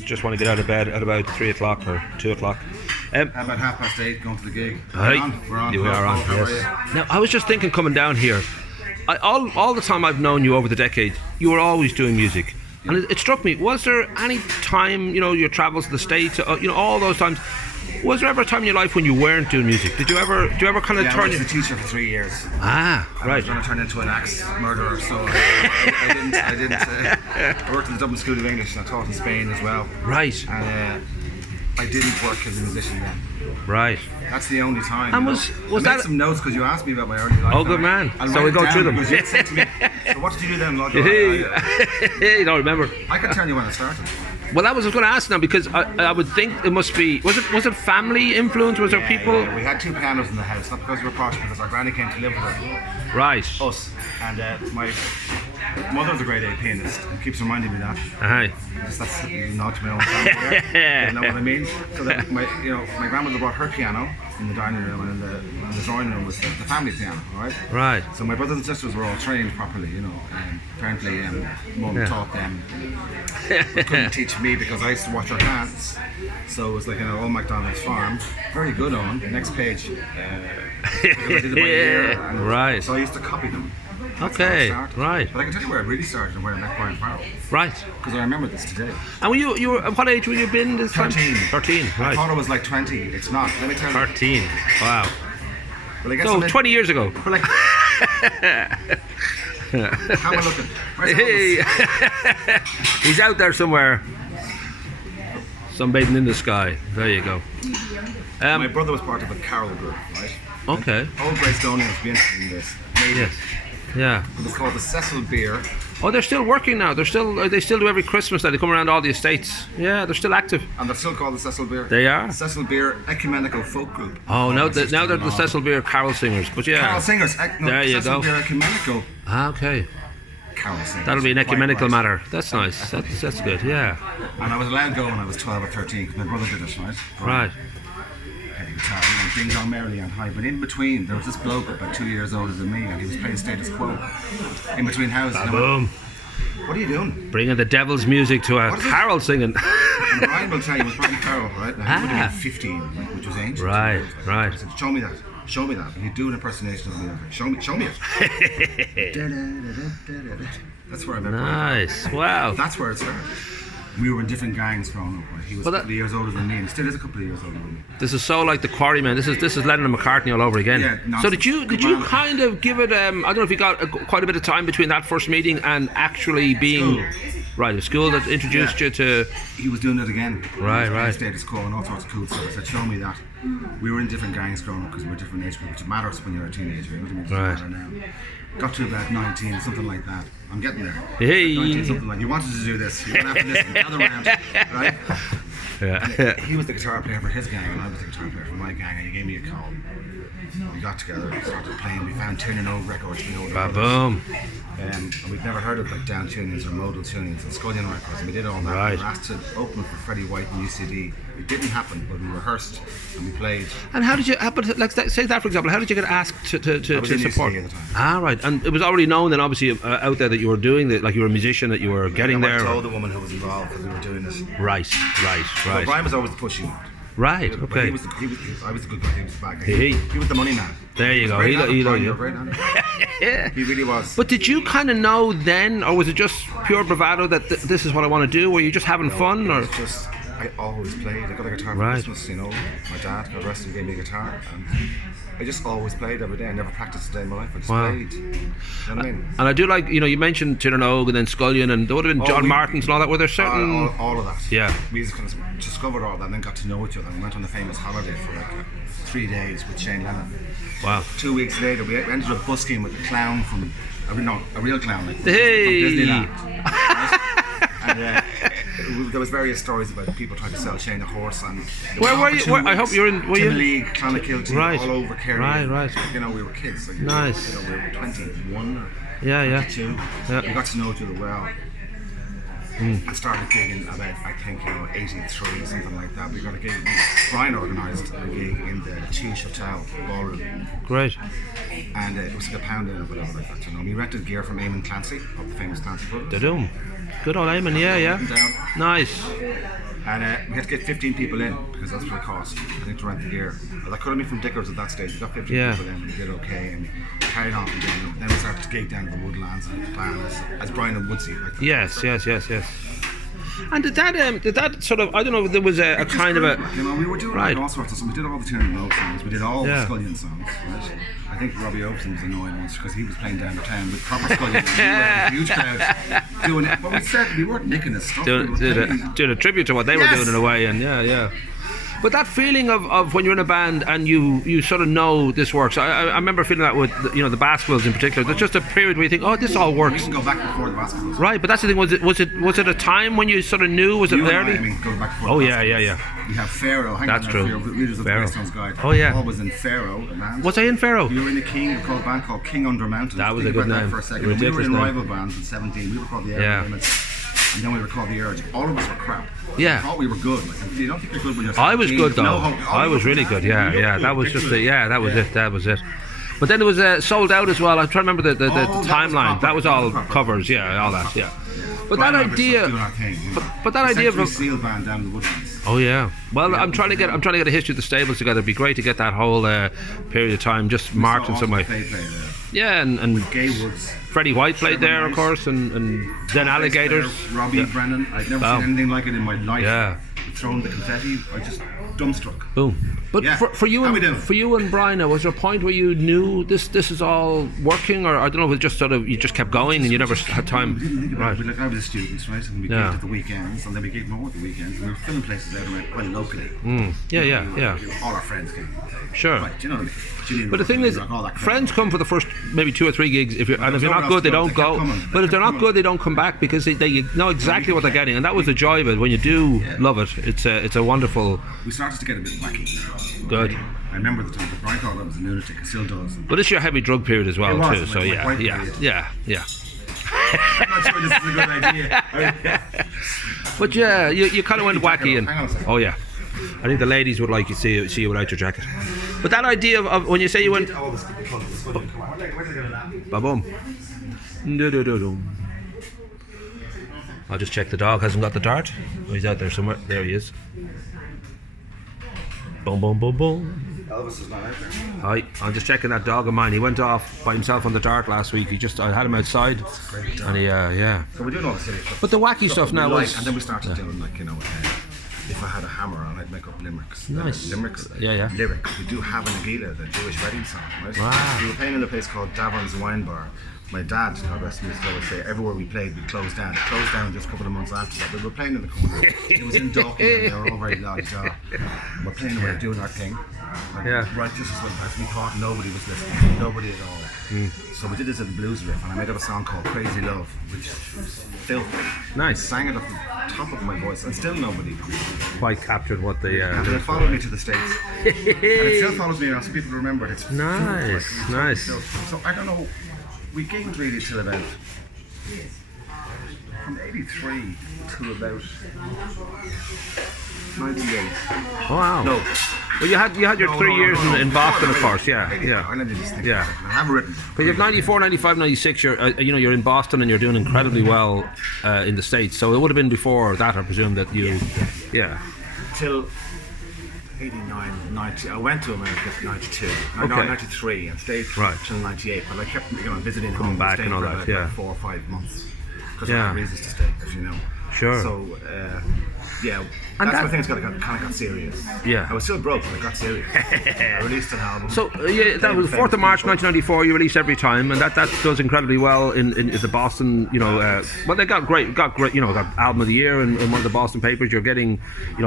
Just want to get out of bed at about 3 o'clock or 2 o'clock. About 8:30 going to the gig. Right. We're on. We are on. How Yes. are you? Now, I was just thinking coming down here, all the time I've known you over the decade, you were always doing music. And it struck me, was there any time, your travels to the States, all those times, was there ever a time in your life when you weren't doing music? Did you ever kind of I turn... was a teacher for 3 years. Ah, I right. was going to turn into an axe murderer, so I didn't. I worked in the Dublin School of English and I taught in Spain as well. Right. And I didn't work as a musician then. Right. That's the only time. And I was made that some notes because you asked me about my early life. Oh, good man. I'll So write we it go down through them. because you'd said to me, so what did you do then? Lord? You don't remember? I can tell you when I started. Well, I was going to ask now because I would think it must be... Was it family influence? Was there people... Yeah. We had 2 pianos in the house, not because we were posh, because our granny came to live with us. Right. Us. And my mother was a grade A pianist and keeps reminding me that. Aye. Just that's a nod to my own family there. You know what I mean? So that my grandmother brought her piano in the dining room, and in the drawing room was the family piano, right? Right. So my brothers and sisters were all trained properly, and apparently mum taught them. But couldn't teach me because I used to watch her hands. So it was like old MacDonald's farm. Very good on. Next page. Because I did it by ear. And Right. So I used to copy them. That's Okay, how I started. right. But I can tell you where I really started and where I met Brian Farrell. Right. Because I remember this today. And were you were what age were you been this time? 13. 13, I right. thought it was like 20. It's not. Let me tell you. 13. Wow. Well, I guess So, I'm in- 20 years ago. Well, like, how am I looking? Where's Hey. Elvis? He's out there somewhere. Sunbathing in the sky. There you go. My brother was part of a carol group, right? Okay. Old Greystonians would be interested in this. Yes. Yeah. It was called the Cecil Beer. Oh, they're still working now. They still do every Christmas. They come around all the estates. Yeah, they're still active. And they're still called the Cecil Beer. They are. Cecil Beer Ecumenical Folk Group. Oh, now my they're the sister-in-law. Cecil Beer carol singers. But yeah. Carol singers. There you Cecil go. Beer Ecumenical Ah, okay. carol singers. That'll be an Quite ecumenical right. matter. That's nice. That's good. Yeah. And I was allowed to go when I was 12 or 13 because my brother did it, right? Right. Played guitar, Ding Dong Merrily and High. But in between, there was this bloke about 2 years older than me, and he was playing Status Quo in between houses. And I went, Boom. what are you doing? Bringing the devil's music to a What is it? carol singing. And Brian will tell you, it was Brian Farrell, right? Now, he would have been 15, which was ancient. Right, right. I said, show me that. Show me that. And he'd do an impersonation of me. Show me it. That's where I met Brian. Nice. Wow. That's where it started. We were in different gangs growing up. Right? He was Well, a couple of years older than me, and still is a couple of years older than me. This is so like the Quarrymen. This is Lennon and McCartney all over again. Yeah, So nonsense. did you Good man. kind of give it? I don't know if you got quite a bit of time between that first meeting and actually being right. A school that introduced you to. He was doing it again. Right, He was playing right. Status Quo and all sorts of cool stuff. I said, show me that. We were in different gangs growing up because we were different age groups. It matters when you're a teenager. You know what I mean? It Right. doesn't matter now. Got to about 19, something like that. I'm getting there. Hey. 19, something like. You wanted to do this. You went after this and gather around, right? Yeah. He was the guitar player for his gang, and I was the guitar player for my gang, and he gave me a call. We got together, we started playing. We found tuning old records. We know Boom. and we'd never heard of like down tunings or modal tunings and scullion records, and we did all that. Right. We were asked to open for Freddie White and UCD. It didn't happen, but we rehearsed and we played. And how did you? But like say that for example. How did you get asked to I was in support? UCD at the time. Ah, right. And it was already known then, obviously, out there that you were doing that, like you were a musician, that you were getting I there. told the woman who was involved because we were doing this. Right. But Brian was always the pushing one. Right. But Okay. I was the good guy. He was the bad guy. Hey. He was the money man. There you go. Great He at it, Brian, you. you're great at it. Yeah. He really was. But did you kind of know then, or was it just pure bravado that this is what I want to do? Were you just having fun, or? It's just, I always played. I got a guitar for Right. Christmas, My dad, God rest him, gave me a guitar. And I just always played every day. I never practiced a day in my life. I just Wow. played. You know what I mean? And I do like, you mentioned Tiernan and then Scullion, and there would have been John we- Martins and all that. Were there certain? All of that. Yeah. We just kind of discovered all that and then got to know each other. We went on a famous holiday for like 3 days with Shane Lennon. Wow. 2 weeks later, we ended up busking with a clown from, a real clown, like Hey. from Disneyland. Right? And there was various stories about people trying to sell Shane a horse. And Where were you? I hope you're in. Were you? League, Clonakilty, Right. all over Kerry. Right. We were kids. Like, Nice. We were 21 or Yeah. 22. Yeah. We got to know each other well. and started gigging about, I think, 83, something like that. We got a gig. Brian organised a gig in the Cheese Hotel ballroom. Great. And it was like £1 or whatever like that, We rented gear from Eamon Clancy, of the famous Clancy brothers. Da-doom. Good old Eamon, yeah. Nice. And we had to get 15 people in, because that's what it cost, I think, to rent the gear. Well, that could have been from Dickers at that stage. We got 15 people in, and we did okay, and carried on. And then we started to gig down to the Woodlands and plan as Brian and Woodsy. Like that. Yes. And did that sort of, I don't know, there was a kind of a... we were doing all sorts of songs. We did all the Tiernan Road songs. We did all the Scullion songs, right? I think Robbie Overton was annoyed once because he was playing down the town with proper Scullion. We were a huge crowd doing it. But we said we weren't nicking his stuff. Doing a tribute to what they were doing in a way, and yeah. But that feeling of when you're in a band and you sort of know this works. I remember feeling that with the Baskervilles in particular. There's just a period where you think, oh, this all works. You can go back before the Baskervilles. Right, but that's the thing. Was it a time when you sort of knew? Was it early? Go back before the Baskervilles. Yeah. We have Pharaoh. That's true. Readers of the Greystones Guide. Oh yeah. Paul was in Pharaoh. Was I in Pharaoh? You were in a band called King Under Mountain. That was a good name. For a second. We were in rival bands in 17. We were called the Air Limits. And then we were called the Urge. All of us were crap. Yeah. We thought we were good. Like, you don't think you're good when you're 17. I was good though. I was really good. Yeah. That was just that was it. But then it was sold out as well. I'm trying to remember the timeline. That was all covers. Yeah, all that. Yeah. But that idea. But that idea of a steel band down the Woodlands. Oh yeah. Well, I'm trying to get a history of the stables together. It'd be great to get that whole period of time just marked in some way. Yeah, and Gay Woods. Freddie White played there, of course, and then Alligators. Robbie Brennan. I'd never seen anything like it in my life. Yeah. Throwing the confetti, I just dumbstruck. Boom. But for you and Brian, was there a point where you knew this is all working, or I don't know, it was just sort of you just kept going and you never had time? We didn't think about it. Like I was a student, right? And we gigged at the weekends, and then we gigged more at the weekends, and we were filming places out around, locally. Yeah. All our friends came. Sure. Right, do you know what I mean? But the thing is, friends come for the first maybe 2 or 3 gigs. If you're not good, they don't go. But if they're not good, they don't come back because they know exactly what they're getting, and that was the joy of it. When you do love it, it's a wonderful. We started to get a bit wacky. Good. I remember the time that Brian thought I was a lunatic. It still does. But it's your heavy drug period as well too. So yeah. I'm not sure this is a good idea. But yeah, you kind of went wacky and oh yeah. I think the ladies would like to see you without your jacket. But that idea of when you say you went... Ba-boom. I'll just check the dog hasn't got the dart. Oh, he's out there somewhere. There he is. Boom, boom, boom, boom. Elvis is not out there. Hi, I'm just checking that dog of mine. He went off by himself on the dart last week. I had him outside. And he, So we're doing all the silly stuff. But the wacky stuff now was... And then we started doing if I had a hammer on, I'd make up limericks. Nice. Limericks. Yeah. Lyrics. We do have an Nagila, the Jewish wedding song, right? Wow. We were playing in a place called Davon's Wine Bar. My dad, God rest his soul, would say everywhere we played, we closed down. It closed down just a couple of months after that. We were playing in the corner. It was in Dalkey, and they were all very loud. We're playing away, doing our thing. Right, just as we thought nobody was listening. Nobody at all. So we did this at the blues riff, and I made up a song called Crazy Love, which is filthy. Nice. I sang it at the top of my voice, and still nobody quite captured what the... And it followed me to the States. And it still follows me around, so people remember it. It's nice. So I don't know, we gigged really till about... From 83 to about 98. Oh, wow. No. Well, you had your 3 years in Boston, of course. Yeah. I have written. But you have 94, 95, 96. You're in Boston and you're doing incredibly well in the States. So it would have been before that, I presume, that you. Yeah. Till 89, 90. I went to America in 92. Okay. 93 and stayed till 98. But I kept visiting home, back and all that. Yeah. 4 or 5 months because I had reasons to stay, as you know. Sure. So, that's when things kind of got serious. Yeah. I was still broke, but I got serious. I released an album. So, that was 4th of March 1994. You release every time, and that does incredibly well in the Boston. Well, they got great. Got album of the year in one of the Boston papers. You're getting,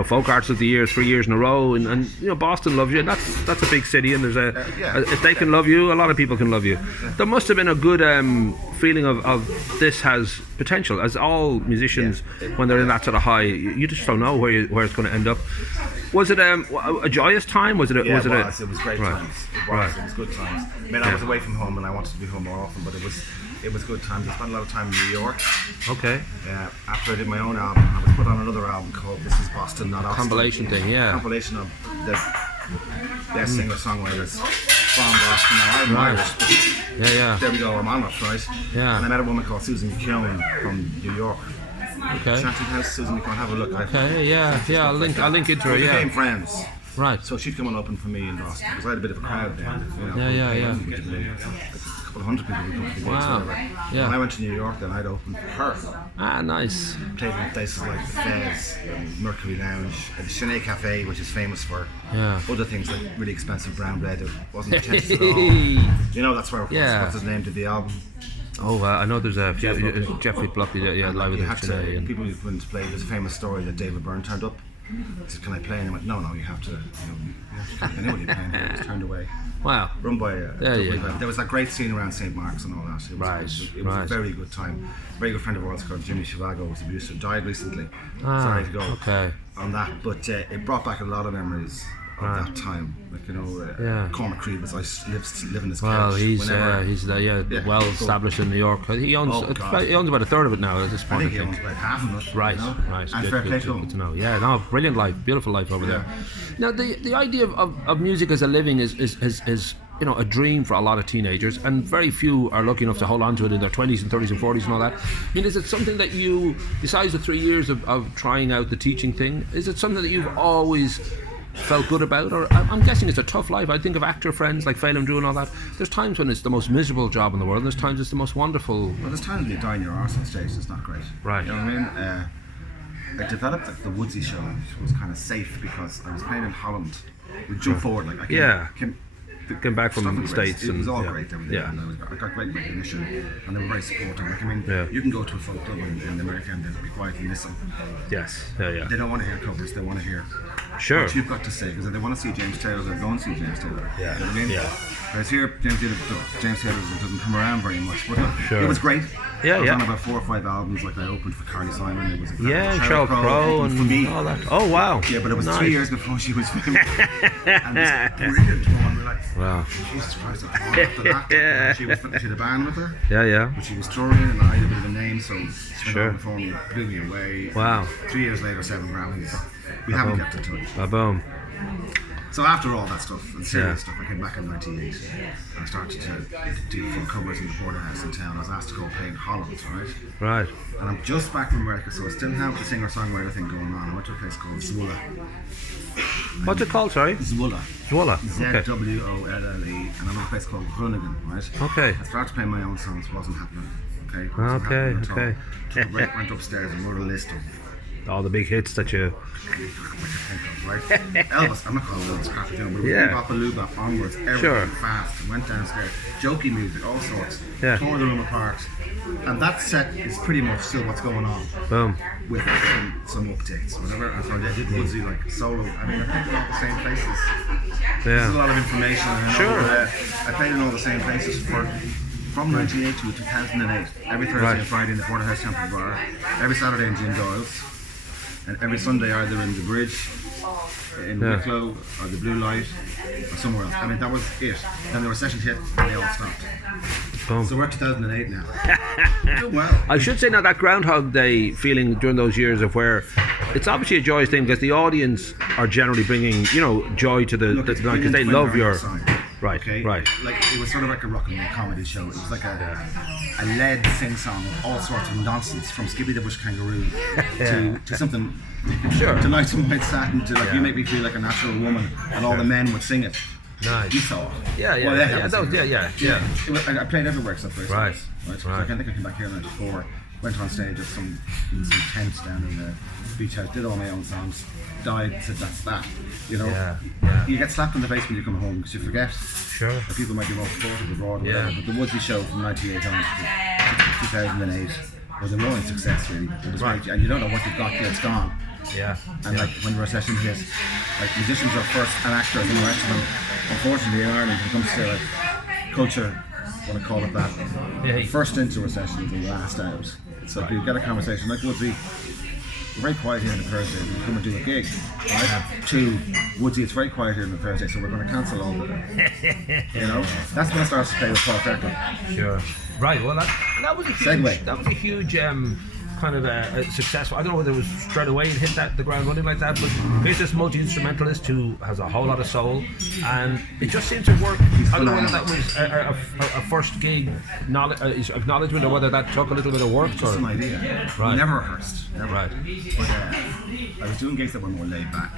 folk artist of the year 3 years in a row, and Boston loves you. And that's a big city, and there's if they can love you, a lot of people can love you. There must have been a good feeling of this has potential, as all musicians when they're in that sort of high, you just don't know where it's going to end up. Was it a joyous time? Was it? It was great times. It was good times. I mean, I was away from home and I wanted to be home more often, but it it was good times. I spent a lot of time in New York. Okay. After I did my own album, I was put on another album called This Is Boston, Not Austin. Compilation thing, yeah. Compilation of the best singer-songwriters from Boston. Now, I'm Irish, but Yeah. there we go, I'm on it, right? Yeah. And I met a woman called Susan McKeown from New York. Okay. Shanty House, Susan, you can have a look at it. Okay, yeah, I'll link into her, We yeah. became friends. Right. So she'd come and open for me in Boston because I had a bit of a crowd then. You know, Yeah. a couple of hundred people would come to the gigs, Wow. whatever. Yeah. When I went to New York, then I'd open for her. Ah, nice. Played in places like the Fez, Mercury Lounge, and Chenet Cafe, which is famous for other things like really expensive brown bread. It wasn't pretentious at all. You know, that's where what's his name did the album. Oh, I know there's a Jeffrey Bluffy, live with us today. People went to play. There's a famous story that David Byrne turned up. He said, "Can I play?" And I went, "No, you have to. I know what you're playing." He was turned away. Wow. Run by there was that great scene around St. Mark's and all that. It was, it was a very good time. A very good friend of ours called Jimmy Chivago was abused and died recently. Sorry to go on that, but it brought back a lot of memories of that time. Like, you know, Cormac Creed was live in his couch. Well, he's well established in New York. He owns about a third of it now at this point. I think he owns about half of it. Right, you know? right. And good to know. Yeah, no, brilliant life, beautiful life over there. Now, the idea of music as a living is you know, a dream for a lot of teenagers, and very few are lucky enough to hold on to it in their 20s and 30s and 40s and all that. I mean, is it something that you, besides the 3 years of trying out the teaching thing, is it something that you've always felt good about? Or I'm guessing it's a tough life. I think of actor friends like Phelan Drew and all that. There's times when it's the most miserable job in the world, and there's times it's the most wonderful. Well, there's times when you die on your arse on stage. It's not great. Right. You know what I mean? I developed like the Woodsy show, which was kind of safe because I was playing in Holland. We jump forward like came back from the States. It was all and, great, everything. Yeah. And I got great recognition, and they were very supportive. Like, I mean, you can go to a folk club in America and they'll be quiet and listen. Yes. Yeah. They don't want to hear covers. They want to hear what you've got to say, because if they want to see James Taylor, they'll go and see James Taylor. Yeah. You know what I mean? Yeah. Whereas here, James Taylor doesn't come around very much. But it was great. I was on about 4 or 5 albums. Like, I opened for Carly Simon. It was Sheryl Crow and for me. all that. Oh wow. Yeah, but it was 3 years before she was famous. And this brilliant woman. We're like, wow. Jesus Christ! After that, she had a band with her. Yeah. But she was touring, and I had a bit of a name, so she went on before me, blew me away. Wow. 3 years later, 7 Grammys. We haven't kept in touch. Boom. So after all that stuff, and serious stuff, I came back in '98 and I started to do full covers in the Porterhouse in town. I was asked to go play in Holland, Right. And I'm just back from America, so I still have the singer-songwriter thing going on. I went to a place called Zwulla. What's it called, sorry? Zwulla. Okay. ZWOLLE, and I'm in a place called Groningen, right? Okay. I started playing my own songs, wasn't happening. Okay. Okay. Went upstairs and wrote a list of all the big hits that you. Right? Elvis, I'm not calling Elvis crap, but it was Bop-a-Loo-Bop onwards, everything fast, went downstairs, jokey music, all sorts, tore the room apart, and that set is pretty much still what's going on. Boom. With some updates, whatever. And so I did Woodsy like solo. I mean, I played in all the same places. There's a lot of information. I played in all the same places from 1980 to 2008. Every Thursday and Friday in the Porterhouse Temple Bar. Every Saturday in Jim Doyle's. And every Sunday either in the Bridge, in Wicklow, or the Blue Light, or somewhere else. I mean, that was it. Then there were sessions hit, and they all stopped. Boom. So we're at 2008 now. Doing well. I should say now that Groundhog Day feeling during those years of where it's obviously a joyous thing because the audience are generally bringing, you know, joy to the night because they love your. Right. Like, it was sort of like a rock and roll comedy show. It was like a lead sing-song of all sorts of nonsense, from Skippy the Bush Kangaroo to something Delights in White Satin, to like You Make Me Feel Like a Natural Woman, and all the men would sing it. Nice. You saw it. Yeah. I played everywhere except for Right. So I think I came back here in '94, went on stage at some tents down in the beach house, did all my own songs, died, said that's that. You know, you get slapped in the face when you come home because you forget. Sure. That people might be more supportive abroad or whatever, but the Woodsy show from '98 on to 2008 was a roaring success, really. It was great, and you don't know what you've got till it's gone. And like when the recession hit, like musicians are first and actors and the rest of them, unfortunately in Ireland when it comes to like culture, I want to call it that, first into recessions and last out. So you get a conversation like Woodsy, we're very quiet here on the Thursday, we come and do a gig, right? To Woodsy, it's very quiet here on the Thursday, so we're going to cancel all of it. You know, that's when I started to play with Paul Ferrell. Sure. Right. Well, that was a huge. Segue. That was a huge kind of a successful. I don't know whether it was straight away it hit the ground running like that, but here's this multi-instrumentalist who has a whole lot of soul, and it just seemed to work. I don't know whether that was a first gig acknowledgement or whether that took a little bit of work. Just an idea. Right. Never rehearsed. Never. Right. But I was doing gigs that were more laid back,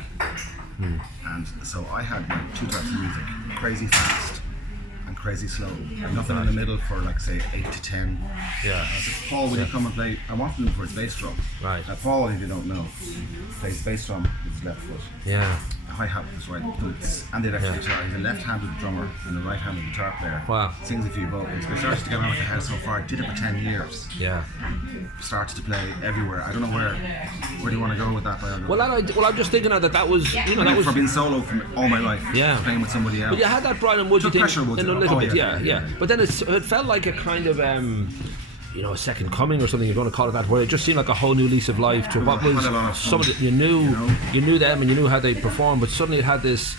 and so I had like 2 types of music: crazy fast and crazy slow. Nothing in the middle for like say 8 to 10. Yeah. I said, Paul, will you come and play? I wanted him for his bass drum. Right. Paul, if you don't know, plays bass drum with his left foot. Yeah. Hi-hat with his right foot. And the electric guitar. He's a left-handed drummer and a right-handed guitar player. Wow. Sings a few vocals. We started to get on with the house so far. Did it for 10 years. Yeah. Started to play everywhere. I don't know where do you want to go with that biography? Well, I'm just thinking that was, that was for being solo for all my life. Yeah. Playing with somebody else. But you had that Brian Woods thing in a little bit, yeah. But then it felt like a kind of, a second coming or something, you're going to call it that, where it just seemed like a whole new lease of life to what was somebody you knew them and you knew how they performed, but suddenly it had this,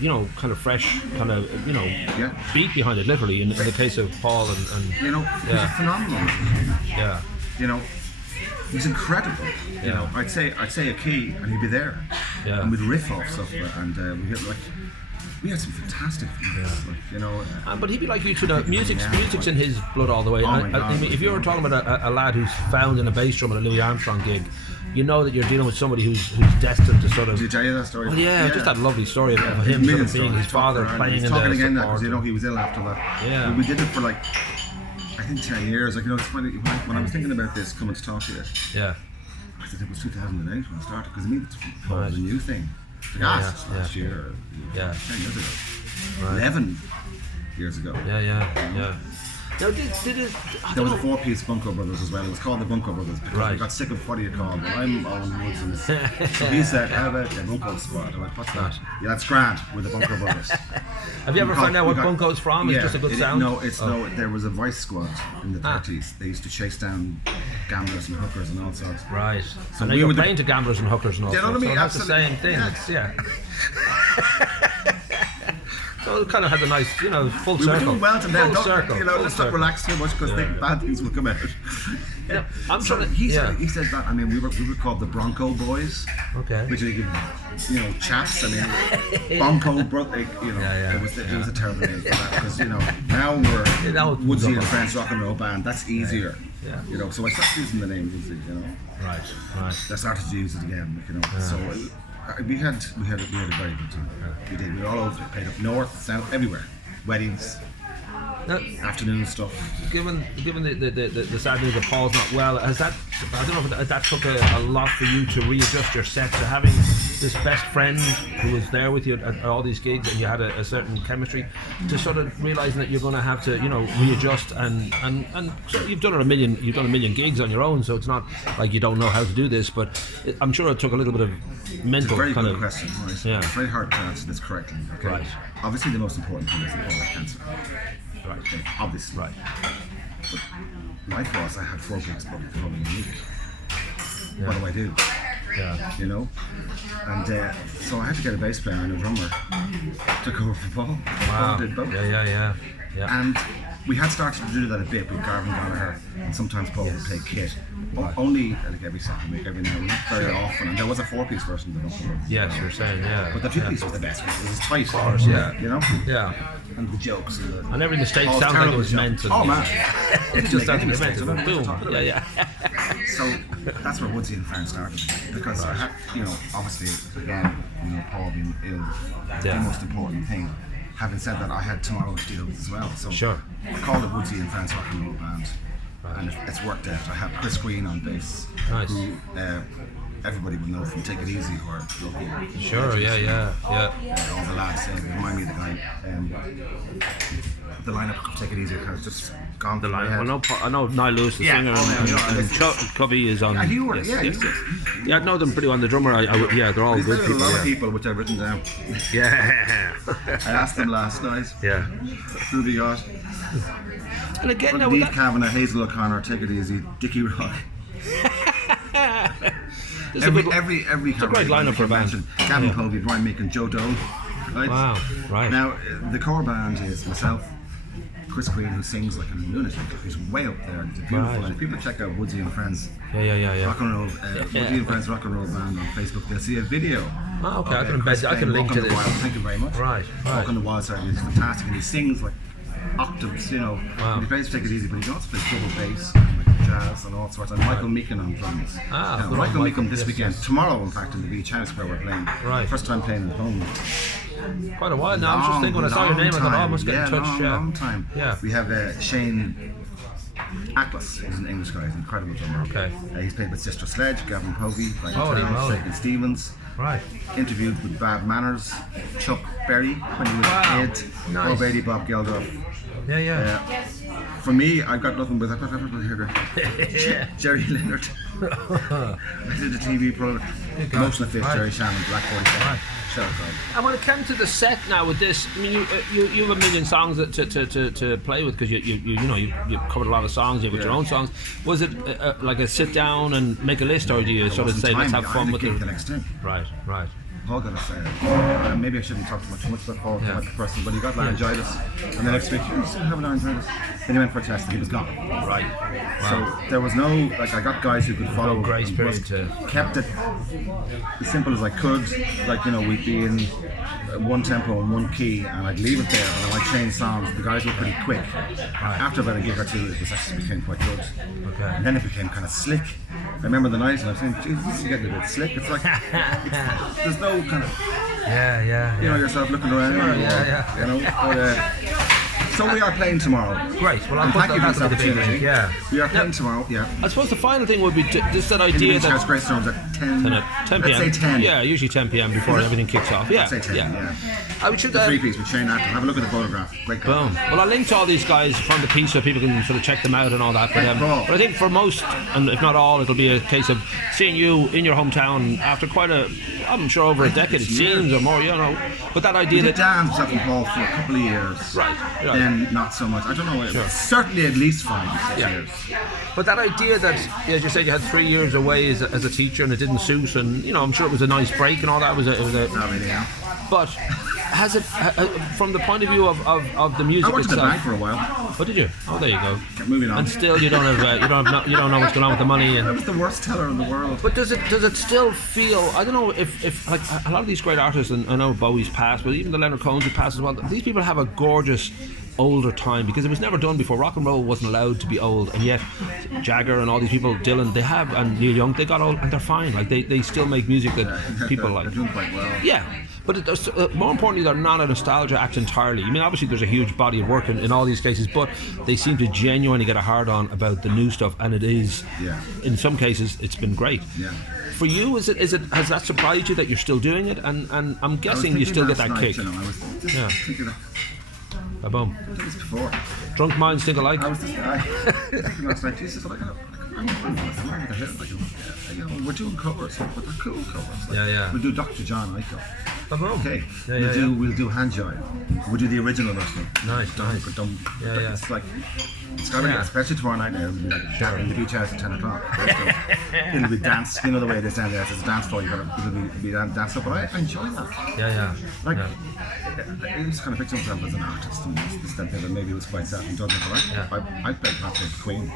kind of fresh, kind of, beat behind it, literally, in the case of Paul and he was phenomenal. Yeah. He's incredible. I'd say a key and he'd be there. Yeah. And we'd riff off stuff and we had some fantastic things, but he'd be like you too. Music's in his blood all the way. I mean, if you were talking about a lad who's found in a bass drum at a Louis Armstrong gig, you know that you're dealing with somebody who's destined to sort of. Did he tell you that story? Well, yeah, just that lovely story of him sort of being his father playing in the talking again support. because he was ill after that. Yeah. We did it for like I think 10 years. Like it's funny when I was thinking about this coming to talk to you. Yeah. I said it was 2008 when I started because it's a new thing. Last year, 10 years ago, 11 years ago. Yeah. Now, there was a 4-piece Bunko Brothers as well. It was called the Bunko Brothers because we got sick of what do you call it? I'm Eoin Woods, and so he said, "How about the Bunko Squad?" I went, "What's that?" Yeah, that's grand with the Bunko Brothers. Have you ever found out what Bunko's from? It's just a good sound. No, there was a vice squad in the 30s. They used to chase down gamblers and hookers and all sorts. Right. So we were playing to gamblers and hookers and all sorts. You know what I mean? So that's the same thing. Yeah. So it kind of had a nice, full circle. We were doing well to them. Let's not relax too much because bad things will come out. Yeah, I'm sure he said that. I mean, we were called the Bronco Boys. Okay. Which chaps. I mean, Bronco, It was a terrible name for that because now we're Woodsy and Friends rock and roll band. That's easier. Yeah. So I stopped using the name Woodsy. Right. I started to use it again. So. We had a very good time. We did. We were all over it. Played up north, south, everywhere. Weddings, afternoon stuff. Given the sad news that Paul's not well, has that? I don't know if that took a lot for you to readjust your set to having this best friend who was there with you at all these gigs, and you had a certain chemistry, to sort of realizing that you're going to have to readjust and so you've done a million gigs on your own, so it's not like you don't know how to do this, but I'm sure it took a little bit of mental it's a very kind good of question. Right? Yeah. It's very hard to answer this correctly. Okay? Right. Obviously, the most important thing is the colon cancer. Right. Okay. Obviously. Right. But life was I had 4 gigs booked the following week. Yeah. What do I do? Yeah. And so I had to get a bass player and a drummer to go for Paul. Wow. Paul did both. Yeah. And we had started to do that a bit with Garvin Gallagher, and sometimes Paul would play kit. Only like every second week, every now and then, not very often. And there was a 4-piece version of the Bunko Brothers. Yes, you're saying, yeah. But the 2-piece was the best one. It was tight. Of course, yeah. Yeah. And the jokes. And every mistake sounds like it was meant. Oh man. It just sounds like it was meant. Boom. Yeah. So that's where Woodsy and Friends started. Because I had, obviously, again, Paul being ill, the most important thing. Having said that, I had tomorrow to deal with as well. So sure. I called it Woodsy and Friends Rock and Roll Band. And it's worked out. I have Chris Green on bass, who everybody will know from Take It Easy or local. Sure, yeah. All the lads say, remind me of the guy. The lineup of Take It Easy has just gone the through my line. head. I know Niall Lewis, the singer, and Covey is on. And you were, yes. Yeah, I know them pretty well. The drummer, they're all good people. A lot of people which I've written down. Yeah. I asked them last night. Yeah. Who we got? And again, now Dee Kavanagh, Hazel O'Connor, Take It Easy, Dickie Rock. every it's a great lineup for a band. Gavin Povey, Brian Meek, and Joe Dole. Right? Wow, right. Now the core band is myself, Chris Green, who sings like a lunatic. He's way up there. It's beautiful. Right. And people check out Woodsy and Friends. Yeah. Rock and roll, Woodsy and Friends rock and roll band on Facebook. They'll see a video. Oh, okay. I can link to this. Thank you very much. Right. Walk on the Wild Side is fantastic, and he sings like octaves, you know. Wow. And he plays Take It Easy, but he also plays double bass, and like jazz, and all sorts. And Michael Meekin on drums. Michael Meekin this weekend. Tomorrow, in fact, in the Beach House where we're playing. Right. First time playing at home. Quite a while now. I was just thinking when I saw your name, I thought, I must get in touch. Long time. Yeah. We have Shane Atlas, who's an English guy, he's an incredible drummer. Okay. He's played with Sister Sledge, Gavin Povey, Brian Holy Farrell, moly. Shakin' Stevens. Right. Interviewed with Bad Manners, Chuck Berry when he was a kid, Nice. Bob Beatty, Bob Geldof. Yeah. For me, I got nothing but everybody here. Jerry Leonard. I did a TV program. Emotional Fish, Jerry Shannon, Black 45. Right. Shout out. And when it came to the set now with this, I mean, you have a million songs to play with because you covered a lot of songs. You've got your own songs. Was it like a sit down and make a list, or do you sort of say let's have fun with it? The next day. Right. Paul got us maybe I shouldn't talk too much about Paul, the person, but he got laryngitis, and the next week he still have laryngitis. Then he went for a test and he was gone. Right. So there was no, like, I got guys who could follow. No grace period to. Kept it as simple as I could. Like, we'd be in one tempo and one key, and I'd leave it there, and I might change songs. The guys were pretty quick. After about a gig or two, it actually became quite good. Okay. And then it became kind of slick. I remember the night, and I was saying, Jesus, this is getting a bit slick. It's like, there's no kind of, yourself looking around. So we are playing tomorrow. Great. Well, thank you for this opportunity. Yeah. We are playing tomorrow. Yeah. I suppose the final thing would be just that idea that. House Greystones at 10 10 p.m. Let's say 10. Yeah, usually 10 p.m. before everything kicks off. Yeah. Let's say 10. Yeah. I would should. The three-piece with Shane Atkin. Have a look at the photograph. Great guy. Boom. Well, I'll link to all these guys from the piece so people can sort of check them out and all that. But I think for most, and if not all, it'll be a case of seeing you in your hometown after quite I'm sure over a decade, it seems, or more, But that idea that. Dan was up in Paul for a couple of years. Right. Then not so much. I don't know. Sure. Certainly at least 5 or 6 years. But that idea that, as you said, you had 3 years away as a teacher and it didn't suit, and I'm sure it was a nice break and all that. It was a Not really, yeah. But has it, from the point of view of the music I worked itself? at the bank for a while. Oh, did you? Oh, there you go. Moving on. And still, you don't know what's going on with the money. I was the worst teller in the world. But does it still feel? I don't know if like a lot of these great artists, and I know Bowie's passed, but even the Leonard Cohen's who passed as well. These people have a gorgeous older time because it was never done before. Rock and roll wasn't allowed to be old, and yet Jagger and all these people, Dylan, and Neil Young, they got old and they're fine. Like they still make music that people like. They're doing quite well. Yeah. But more importantly, they're not a nostalgia act entirely. I mean, obviously there's a huge body of work in all these cases, but they seem to genuinely get a hard on about the new stuff, and it is, in some cases, it's been great. Yeah. For you, has that surprised you that you're still doing it? And I'm guessing you still get that kick. I was thinking that. Boom. I did this before. Drunk minds think alike. I was thinking last night, Jesus, we're doing covers, but they're cool covers. We'll do Dr. John Ico. Okay. We'll do Hand Joy. We'll do the original version. Nice. It's like, it's got to be, especially tomorrow night now, it'll be like in the Beach House at 10 o'clock. It'll be dance, the way it is down there, it's a dance floor, it'll be dance up, but I enjoy that. Like, I just kind of picture myself as an artist, and this that maybe it was quite self-indulgent, right? I played Patrick Queen,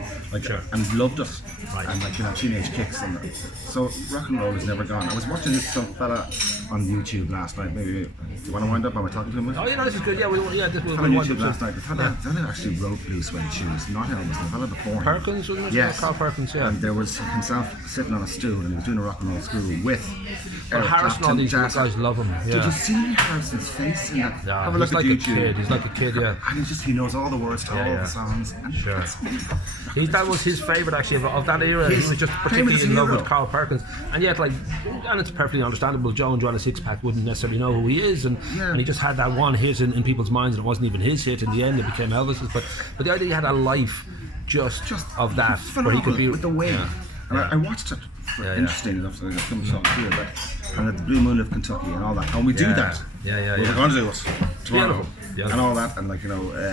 and loved it, and Teenage Kicks, and so rock and roll has never gone. I was watching this some fella on YouTube last night. Maybe do you want to wind up? Am I talking to him? Oh, this is good. Yeah, we'll on YouTube last night. The fella actually wrote Blue Suede Shoes, not Elvis. The fella before him. Perkins, wasn't it? Yes, Carl Perkins. Yeah. And there was himself sitting on a stool, and he was doing a rock and roll school with. Harrison, all these guys love him. Yeah. Did you see Harrison's face in that? Have a look at YouTube. He's like a kid, yeah. And he knows all the words to all the songs. Sure. That was his favourite actually of that era. He was just particularly in love with Carl Perkins, and yet and it's perfectly understandable. Joe and Joanna Sixpack wouldn't necessarily know who he is, and he just had that one hit in people's minds, and it wasn't even his hit. In the end, it became Elvis's. But the idea he had a life just of that, where he could be with the way. And I watched it. Interesting enough, so I come to talk here, and at the Blue Moon of Kentucky and all that, and we do that. We're going to do it tomorrow. And all that, and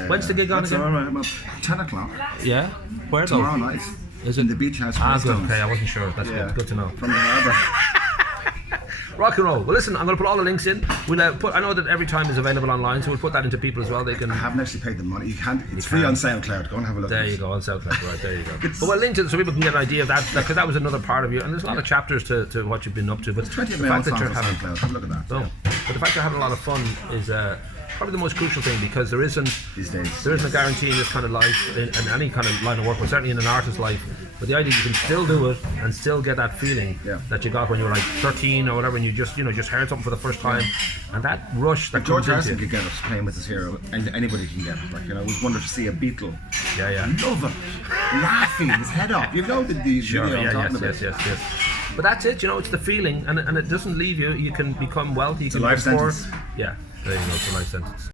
when's the gig on again? 10 o'clock. Yeah. Where though? Tomorrow night. Is it in the Beach House? Good. Okay, I wasn't sure. That's good to know. From the harbour. Rock and roll. Well, listen, I'm going to put all the links in. We'll put. I know that every time is available online, so we'll put that into people as well. They can. I haven't actually paid the money. You can't. It's free on SoundCloud. Go and have a look. There you go on SoundCloud. Right there you go. But we'll link to it so people can get an idea of that, because that was another part of you. And there's a lot of chapters to what you've been up to. But It's 20 of the my own fact that songs you're on having, SoundCloud. Have a look at that. oh, but the fact you're having a lot of fun is probably the most crucial thing, because there isn't These days. there isn't a guarantee in this kind of life, in any kind of line of work, but certainly in an artist's life. But the idea you can still do it and still get that feeling that you got when you were like 13 or whatever, and you just heard something for the first time, and that rush that George comes Harrison into could get us playing with his hero, and anybody can get it. Like, you know, we wonder to see a Beatle. yeah. Love it. Laughing his head off. You know the Sure, video I'm talking about. yes. But that's it, it's the feeling, and it doesn't leave you. You can become wealthy. You It's can a life afford- sentence. Yeah, there you go. It's a life sentence.